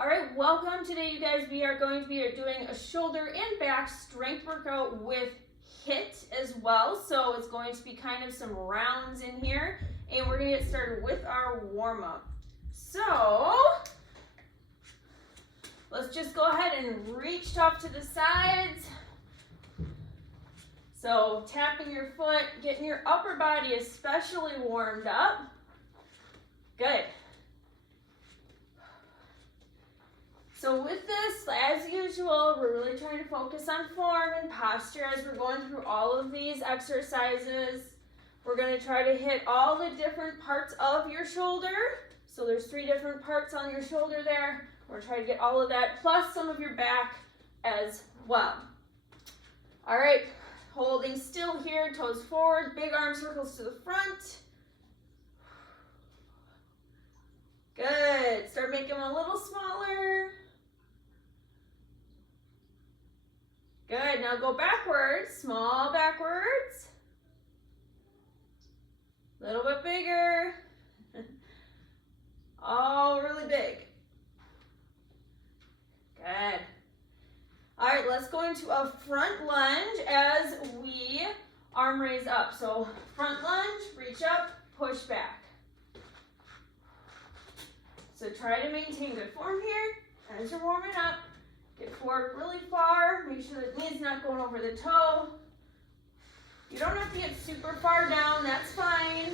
All right, welcome. Today, you guys, we are going to be doing a shoulder and back strength workout with HIIT as well. So it's going to be kind of some rounds in here, and we're gonna get started with our warm-up. So let's just go ahead and reach off to the sides. So tapping your foot, getting your upper body especially warmed up. Good. So with this, as usual, we're really trying to focus on form and posture as we're going through all of these exercises. We're going to try to hit all the different parts of your shoulder. So there's 3 different parts on your shoulder there. We're trying to get all of that, plus some of your back as well. All right, holding still here, toes forward, big arm circles to the front. Good. Start making them a little smaller. Good. Now go backwards, small backwards. A little bit bigger. Oh, really big. Good. All right, let's go into a front lunge as we arm raise up. So front lunge, reach up, push back. So try to maintain good form here as you're warming up. Get forward really far. Make sure the knee's not going over the toe. You don't have to get super far down. That's fine.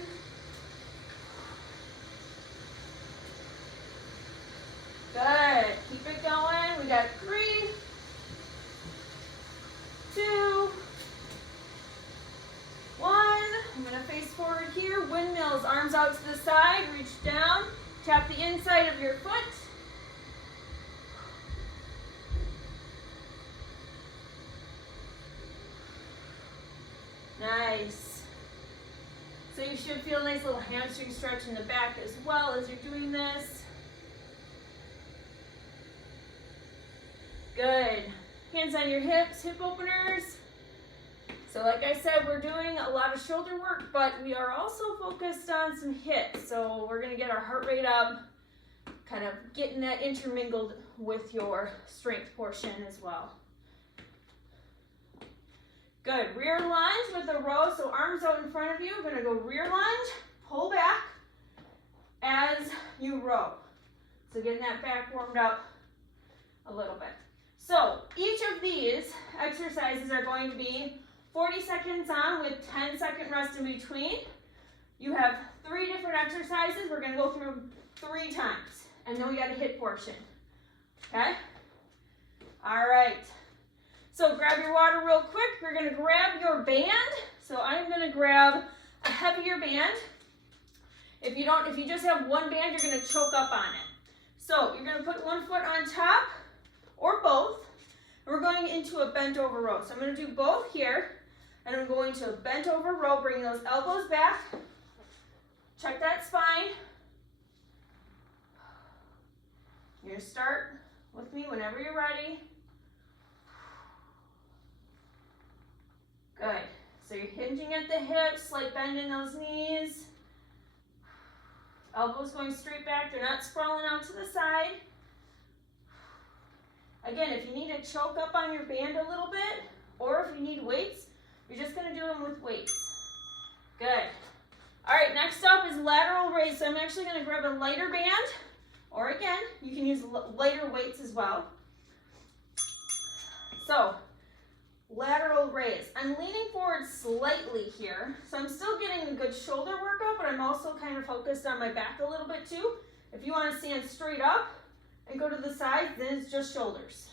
Good. Keep it going. We got 3, 2, 1. I'm going to face forward here. Windmills, arms out to the side. Reach down. Tap the inside of your foot. Nice. So you should feel a nice little hamstring stretch in the back as well as you're doing this. Good. Hands on your hips, hip openers. So like I said, we're doing a lot of shoulder work, but we are also focused on some HIIT. So we're gonna get our heart rate up, kind of getting that intermingled with your strength portion as well. Good. Rear lunge with a row, so arms out in front of you. We're gonna go rear lunge, pull back as you row. So getting that back warmed up a little bit. So each of these exercises are going to be 40 seconds on with 10-second rest in between. You have 3 different exercises. We're gonna go through 3 times, and then we got a HIIT portion, okay? All right. So grab your water real quick. We're gonna grab your band. So I'm gonna grab a heavier band. If you just have one band, you're gonna choke up on it. So you're gonna put one foot on top or both. And we're going into a bent over row. So I'm gonna do both here. And I'm going to a bent over row, bring those elbows back. Check that spine. You're gonna start with me whenever you're ready. Good. So you're hinging at the hips, slight bend in those knees. Elbows going straight back. They're not sprawling out to the side. Again, if you need to choke up on your band a little bit, or if you need weights, you're just going to do them with weights. Good. All right, next up is lateral raise. So I'm actually going to grab a lighter band, or again, you can use lighter weights as well. So lateral raise. I'm leaning forward slightly here, so I'm still getting a good shoulder workout, but I'm also kind of focused on my back a little bit too. If you want to stand straight up and go to the side, then it's just shoulders.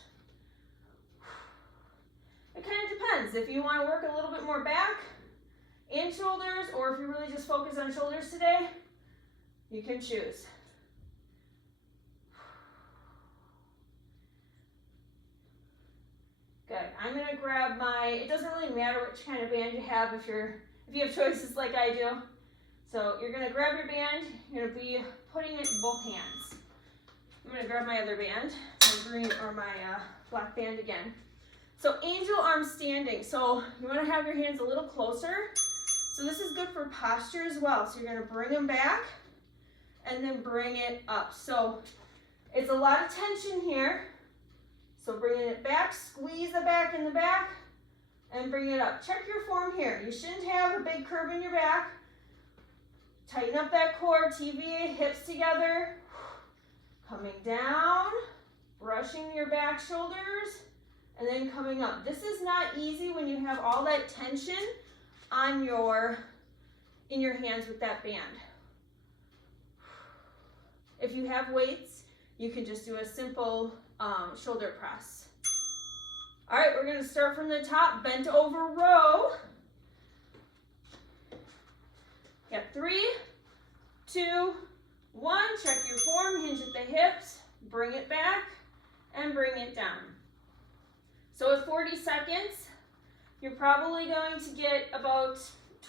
It kind of depends. If you want to work a little bit more back and shoulders, or if you really just focus on shoulders today, you can choose. Good. I'm gonna grab it doesn't really matter which kind of band you have if you have choices like I do. So you're gonna grab your band, you're gonna be putting it in both hands. I'm gonna grab my other band, my green or my black band again. So angel arm standing. So you wanna have your hands a little closer. So this is good for posture as well. So you're gonna bring them back and then bring it up. So It's a lot of tension here. So bringing it back, squeeze the back in the back, and bring it up. Check your form here. You shouldn't have a big curve in your back. Tighten up that core, TVA, hips together. Coming down, brushing your back shoulders, and then coming up. This is not easy when you have all that tension on in your hands with that band. If you have weights, you can just do a simple shoulder press. All right, we're gonna start from the top, bent over row. Got 3, 2, 1. Check your form, hinge at the hips, bring it back, and bring it down. So at 40 seconds, you're probably going to get about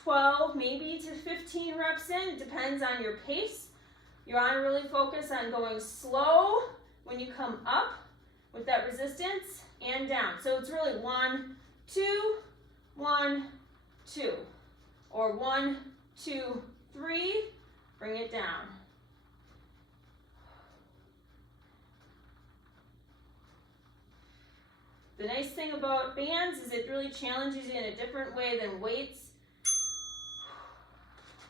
12, maybe to 15 reps in. It depends on your pace. You want to really focus on going slow when you come up with that resistance and down. So it's really 1, 2, 1, 2, or 1, 2, 3, bring it down. The nice thing about bands is it really challenges you in a different way than weights,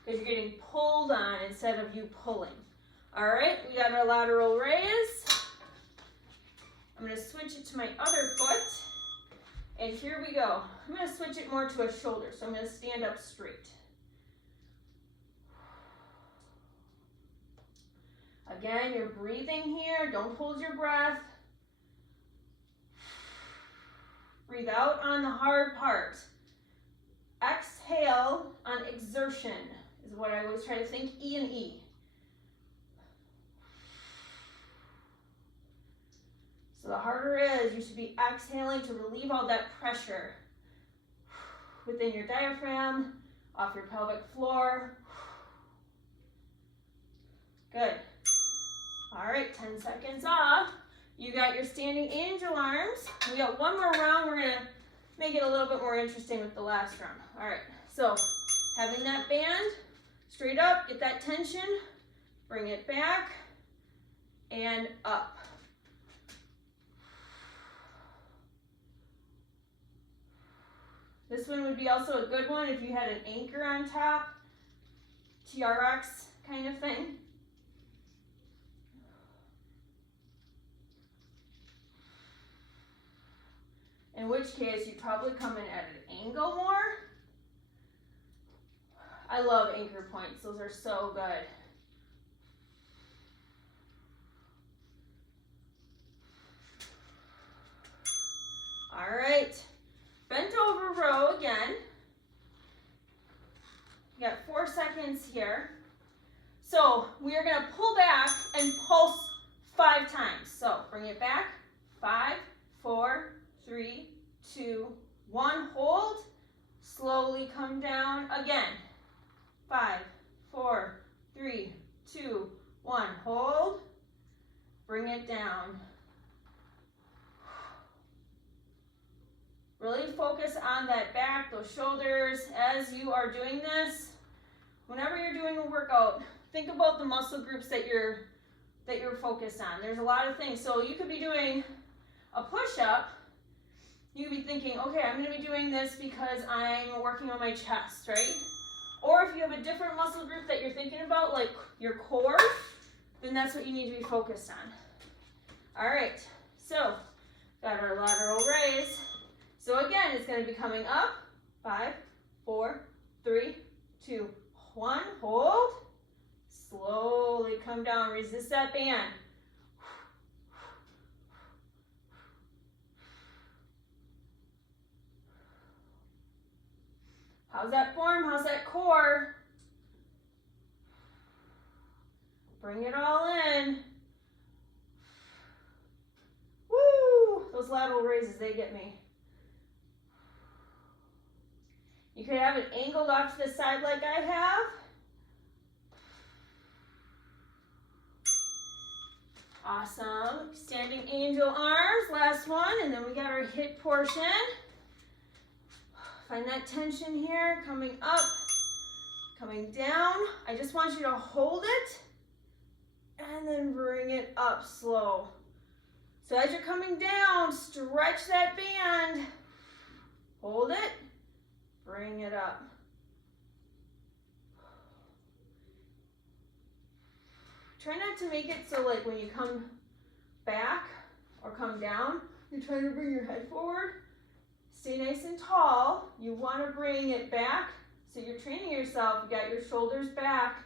because you're getting pulled on instead of you pulling. All right, we got our lateral raise. I'm gonna switch it to my other foot, and here we go. I'm gonna switch it more to a shoulder, so I'm gonna stand up straight. Again, you're breathing here, don't hold your breath. Breathe out on the hard part. Exhale on exertion is what I always try to think, E and E. So the harder it is, you should be exhaling to relieve all that pressure within your diaphragm, off your pelvic floor. Good. All right, 10 seconds off. You got your standing angel arms. We got one more round. We're gonna make it a little bit more interesting with the last round. All right, so having that band straight up, get that tension, bring it back and up. This one would be also a good one if you had an anchor on top, TRX kind of thing. In which case, you'd probably come in at an angle more. I love anchor points. Those are so good. All right. Bent over row again. You got 4 seconds here. So we are going to pull back and pulse 5 times. So bring it back. 5, 4, 3, 2, 1. Hold. Slowly come down again. 5, 4, 3, 2, 1. Hold. Bring it down. Really focus on that back, those shoulders as you are doing this. Whenever you're doing a workout, think about the muscle groups that you're focused on. There's a lot of things. So you could be doing a push-up. You could be thinking, okay, I'm going to be doing this because I'm working on my chest, right? Or if you have a different muscle group that you're thinking about, like your core, then that's what you need to be focused on. All right, so got our lateral raise. So again, it's going to be coming up. 5, 4, 3, 2, 1. Hold. Slowly come down. Resist that band. How's that form? How's that core? Bring it all in. Woo! Those lateral raises, they get me. You could have it angled off to the side like I have. Awesome. Standing angel arms, last one, and then we got our HIIT portion. Find that tension here, coming up, coming down. I just want you to hold it and then bring it up slow. So as you're coming down, stretch that band. Hold it, bring it up. Try not to make it so like when you come back or come down, you're trying to bring your head forward. Stay nice and tall. You want to bring it back, so you're training yourself. You got your shoulders back.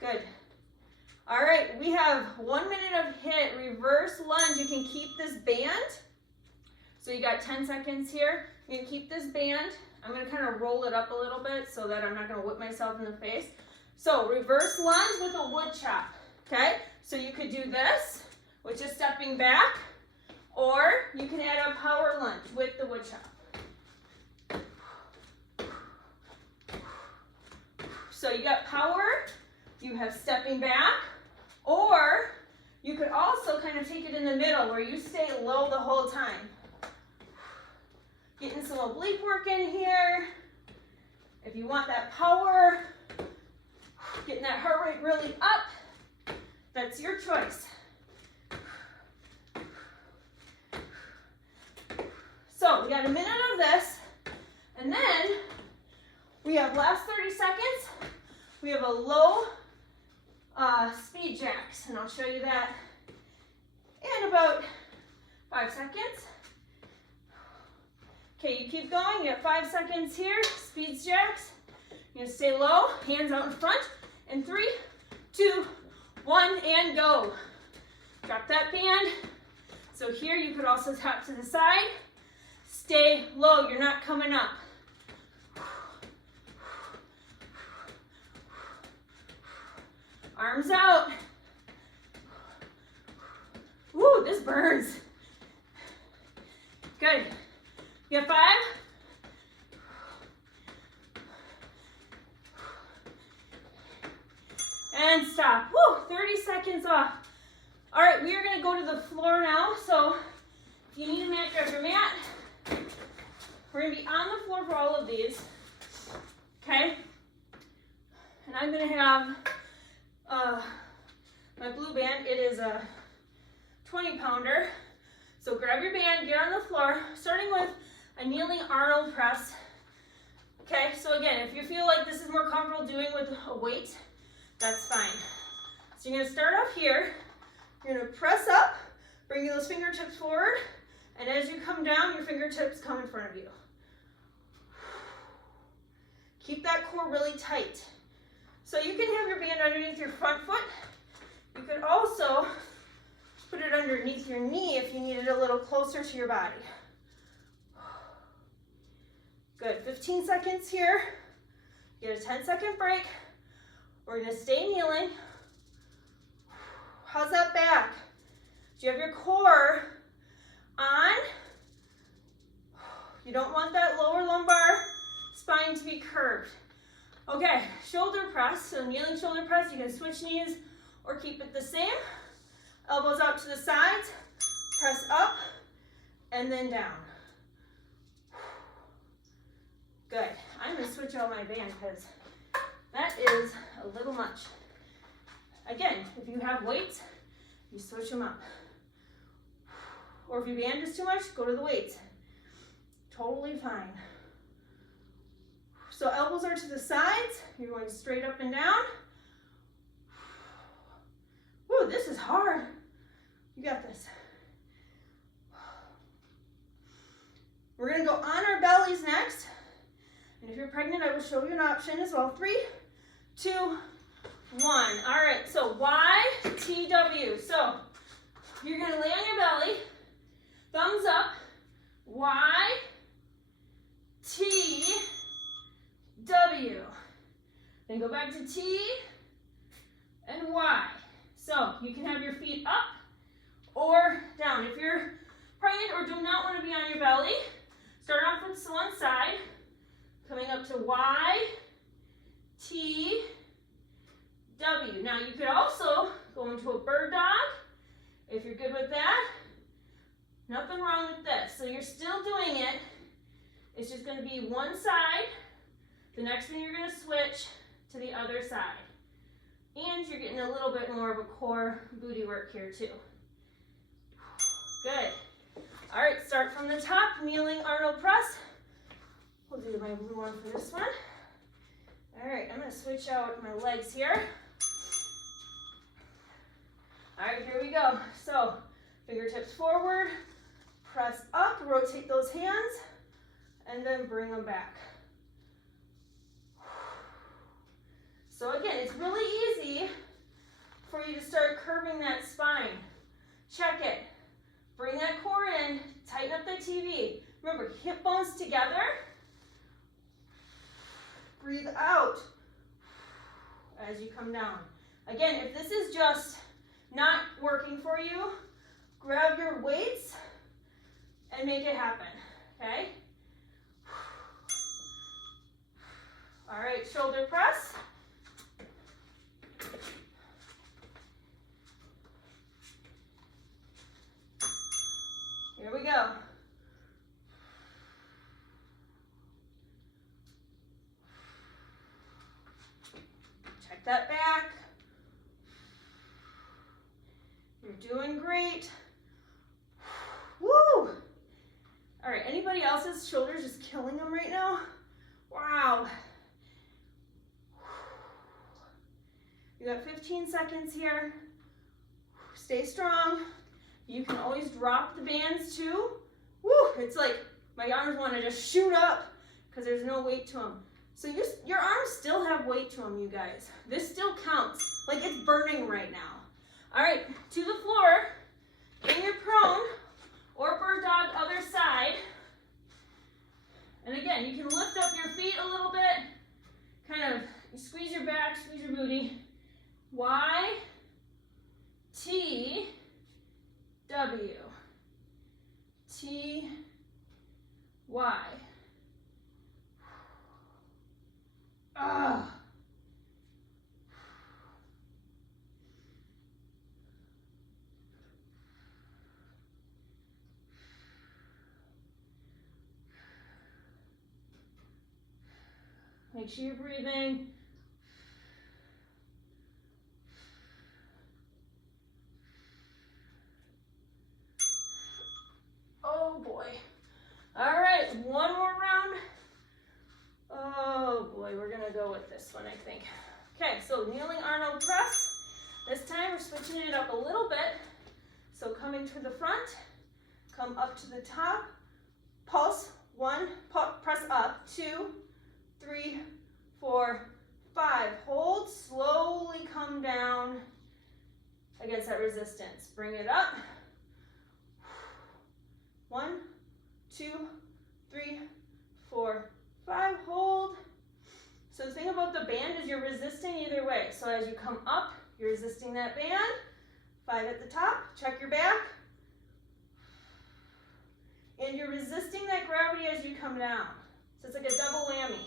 Good. All right, we have 1 minute of HIIT, reverse lunge. You can keep this band. So you got 10 seconds here. You can keep this band. I'm gonna kind of roll it up a little bit so that I'm not gonna whip myself in the face. So reverse lunge with a wood chop, okay? So you could do this, which is stepping back, or you can add a power lunge with the wood chop. So you got power, you have stepping back, or you could also kind of take it in the middle where you stay low the whole time. Getting some oblique work in here. If you want that power, getting that heart rate really up, that's your choice. So we got a minute of this, and then we have last 30 seconds. We have a low speed jacks, and I'll show you that in about 5 seconds. Okay, you keep going. You have 5 seconds here. Speed jacks. You're gonna stay low, hands out in front. In 3, 2, 1, and go. Drop that band. So here you could also tap to the side. Stay low, you're not coming up. Arms out. Woo, this burns. Good. You have 5. And stop. Woo, 30 seconds off. All right, we are gonna go to the floor now. So if you need a mat, grab your mat. We're gonna be on the floor for all of these, okay? And I'm gonna have my blue band. It is a 20-pounder. So grab your band, get on the floor, starting with a kneeling Arnold press. Okay, so again, if you feel like this is more comfortable doing with a weight, that's fine. So you're gonna start off here. You're gonna press up, bringing those fingertips forward, and as you come down, your fingertips come in front of you. Keep that core really tight. So you can have your band underneath your front foot. You could also put it underneath your knee if you need it a little closer to your body. Good, 15 seconds here. Get a 10-second break. We're gonna stay kneeling. How's that back? Do you have your core on? You don't want that lower lumbar spine to be curved. Okay, shoulder press, so kneeling shoulder press, you can switch knees or keep it the same. Elbows out to the sides, press up, and then down. Good. I'm gonna switch out my band because that is a little much. Again, if you have weights, you switch them up. Or if your band is too much, go to the weights. Totally fine. So elbows are to the sides. You're going straight up and down. Woo, this is hard. You got this. We're gonna go on our bellies next. And if you're pregnant, I will show you an option as well. 3, 2, 1. All right, so YTW. So you're gonna lay on your belly, thumbs up, Y, T, W. Then go back to T and Y. So you can have your feet up or down. If you're pregnant or do not want to be on your belly, start off with one side, coming up to Y, T, W. Now you could also go into a bird dog if you're good with that. Nothing wrong with this. So you're still doing it. It's just going to be one side. The next one you're going to switch to the other side. And you're getting a little bit more of a core booty work here too. Good. All right, start from the top, kneeling Arnold press. We'll do my blue one for this one. All right, I'm gonna switch out my legs here. All right, here we go. So, fingertips forward, press up, rotate those hands, and then bring them back. So again, it's really easy for you to start curving that spine. Check it. Bring that core in, tighten up the TV. Remember, hip bones together. Breathe out as you come down. Again, if this is just not working for you, grab your weights and make it happen, okay? All right, shoulder press. Here we go. Check that back. You're doing great. Woo! All right, anybody else's shoulders just killing them right now? Wow. You got 15 seconds here. Stay strong. You can always drop the bands too. Woo! It's like my arms want to just shoot up because there's no weight to them. So your arms still have weight to them, you guys. This still counts. Like it's burning right now. All right, to the floor, in your prone or bird dog other side. And again, you can lift up your feet a little bit. Kind of squeeze your back, squeeze your booty. Y, T, W, T, Y. Ah. Make sure you're breathing. Oh boy. All right, one more round. Oh boy, we're gonna go with this one, I think. Okay, so kneeling Arnold press. This time we're switching it up a little bit. So coming to the front, come up to the top, pulse, 1, press up, 2, 3, 4, 5. Hold, slowly come down against that resistance. Bring it up. 1, 2, 3, 4, 5. Hold. So the thing about the band is you're resisting either way. So as you come up, you're resisting that band. 5 at the top. Check your back. And you're resisting that gravity as you come down. So it's like a double whammy.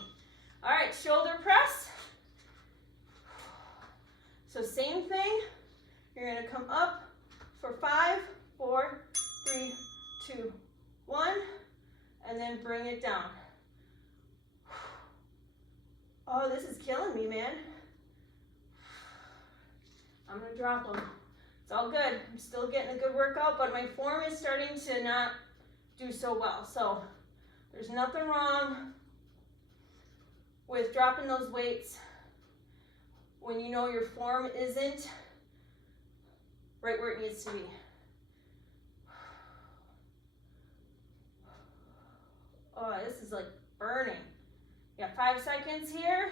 All right, shoulder press. So same thing. You're going to come up for 5, 4, 3, 2, 1, and then bring it down. Oh, this is killing me, man. I'm going to drop them. It's all good. I'm still getting a good workout, but my form is starting to not do so well. So there's nothing wrong with dropping those weights when you know your form isn't right where it needs to be. Oh, this is like burning. You got 5 seconds here.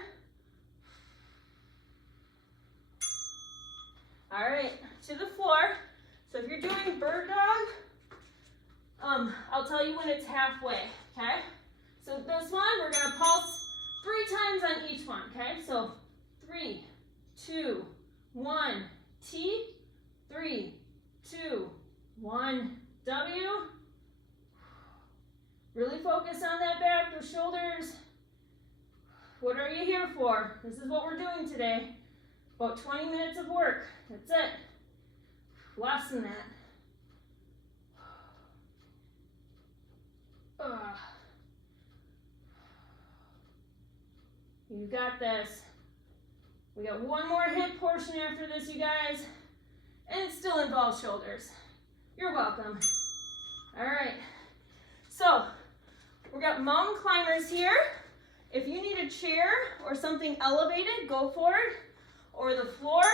All right, to the floor. So if you're doing bird dog, I'll tell you when it's halfway, okay? So this one, we're gonna pulse 3 times on each one, okay? So 3, 2, 1, T, 3, 2, 1, W. Really focus on that back, those shoulders. What are you here for? This is what we're doing today. About 20 minutes of work. That's it. Less than that. You got this. We got one more hip portion after this, you guys, and it still involves shoulders. You're welcome. All right, so we got mountain climbers here. If you need a chair or something elevated, go for it, or the floor,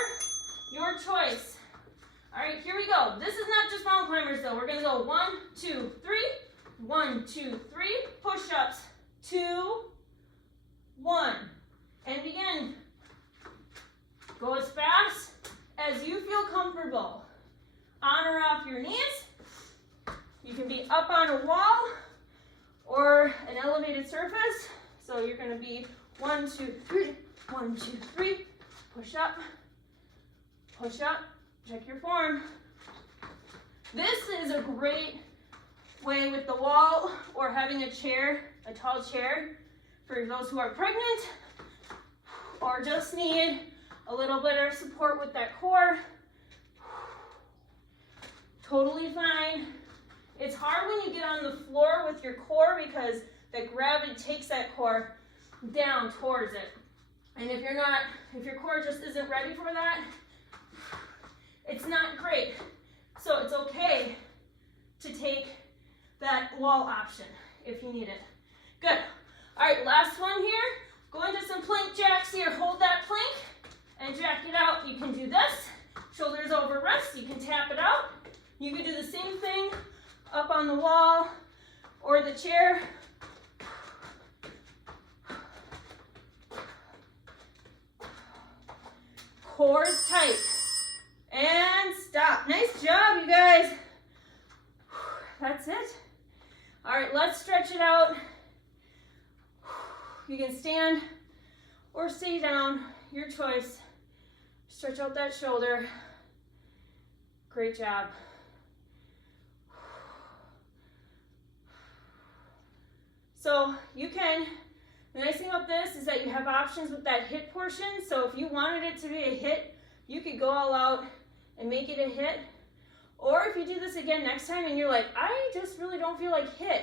your choice. All right, here we go. This is not just mountain climbers though. We're gonna go 1, 2, 3, 1, 2, 3, push-ups, 2, 1, and begin. Go as fast as you feel comfortable. On or off your knees. You can be up on a wall or an elevated surface. So you're gonna be 1, 2, 3, 1, 2, 3, push up, check your form. This is a great way with the wall or having a chair, a tall chair, for those who are pregnant or just need a little bit of support with that core. Totally fine. It's hard when you get on the floor with your core because the gravity takes that core down towards it. And if your core just isn't ready for that, it's not great. So it's okay to take that wall option if you need it. Good. All right, last one here. Go into some plank jacks here. Hold that plank and jack it out. You can do this. Shoulders over wrists. You can tap it out. You can do the same thing up on the wall or the chair. Core is tight. And stop. Nice job, you guys. That's it. All right, let's stretch it out. You can stand or stay down, your choice. Stretch out that shoulder. Great job. So you can, the nice thing about this is that you have options with that HIIT portion. So if you wanted it to be a HIIT, you could go all out and make it a HIIT. Or if you do this again next time and you're like, I just really don't feel like HIIT,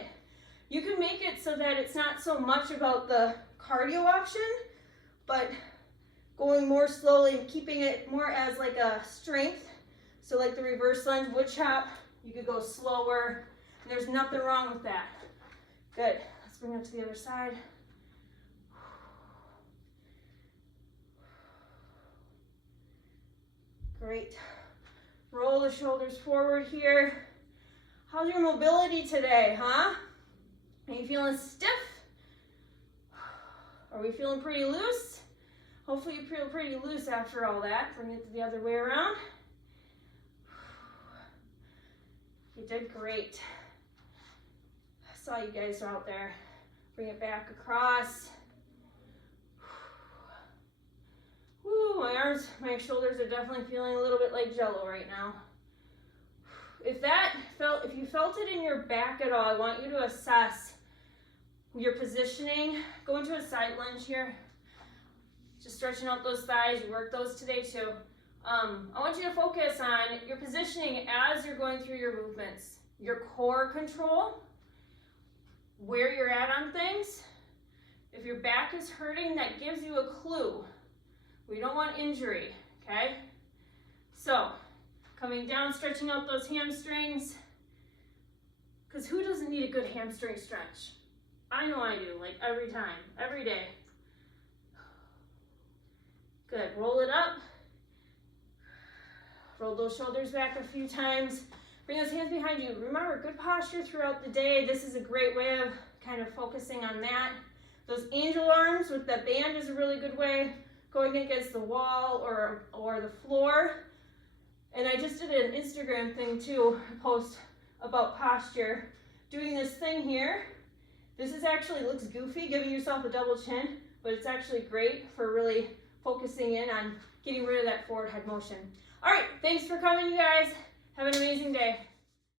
you can make it so that it's not so much about the cardio option, but going more slowly and keeping it more as like a strength. So like the reverse lunge wood chop, you could go slower. There's nothing wrong with that. Good. Let's bring it to the other side. Great. Roll the shoulders forward here. How's your mobility today, huh? Are you feeling stiff? Are we feeling pretty loose? Hopefully you feel pretty loose after all that. Bring it the other way around. You did great. I saw you guys out there. Bring it back across. Woo, my arms, my shoulders are definitely feeling a little bit like jello right now. If you felt it in your back at all, I want you to assess your positioning. Go into a side lunge here. Just stretching out those thighs. You worked those today too. I want you to focus on your positioning as you're going through your movements. Your core control, where you're at on things. If your back is hurting, that gives you a clue. We don't want injury, okay? So, coming down, stretching out those hamstrings. Because who doesn't need a good hamstring stretch? I know I do, like every time, every day. Good, roll it up. Roll those shoulders back a few times. Bring those hands behind you. Remember, good posture throughout the day. This is a great way of kind of focusing on that. Those angel arms with the band is a really good way. Going against the wall or the floor. And I just did an Instagram thing too, a post about posture. Doing this thing here. This is actually looks goofy, giving yourself a double chin, but it's actually great for really focusing in on getting rid of that forward head motion. All right, thanks for coming, you guys. Have an amazing day.